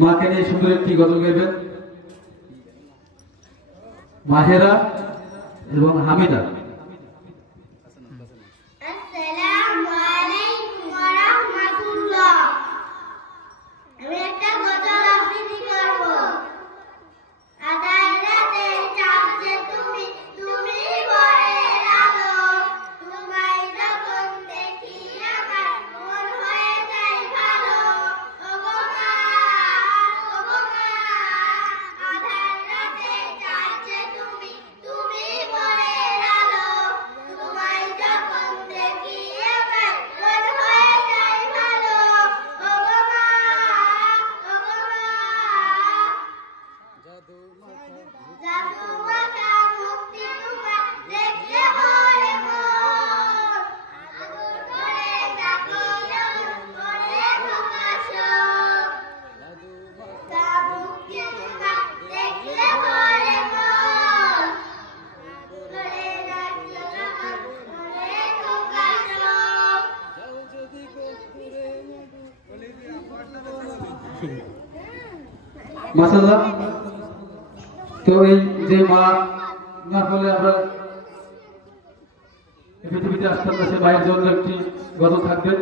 মাকে নিয়ে সুন্দর একটি গজল গাইবেন মাহেরা এবং হামিদা। আসসালামু আলাইকুম ওয়া রাহমাতুল্লাহ। আমি একটা গজল আবৃত্তি করব। আধার রাতে চাঁদ যে তুমি, তুমি ভোরের আলো, তোমায় যখন দেখি আমার মন হয়ে যায় ভালো। ওগো মা, ওগো মা, আধার রাতে চাঁদ যে তুমি, তুমি ভোরের আলো, তোমায় যখন দেখি আমার মন হয়ে যায় ভালো। ওগো মা, ওগো মা, জাদু মাখা মুক্তি তোমার দেখলে ভরে মন, আদর করে ডাকো যেমন করে প্রকাশ। তা মুক্তি তোমার দেখলে ভরে মন, করে ডাকো যেমন করে প্রকাশ। মাশাআল্লাহ। তো এই যে মা না হলে আমরা পৃথিবীতে আসতে পারছি, মায়ের জন্য একটি গজল থাকবে।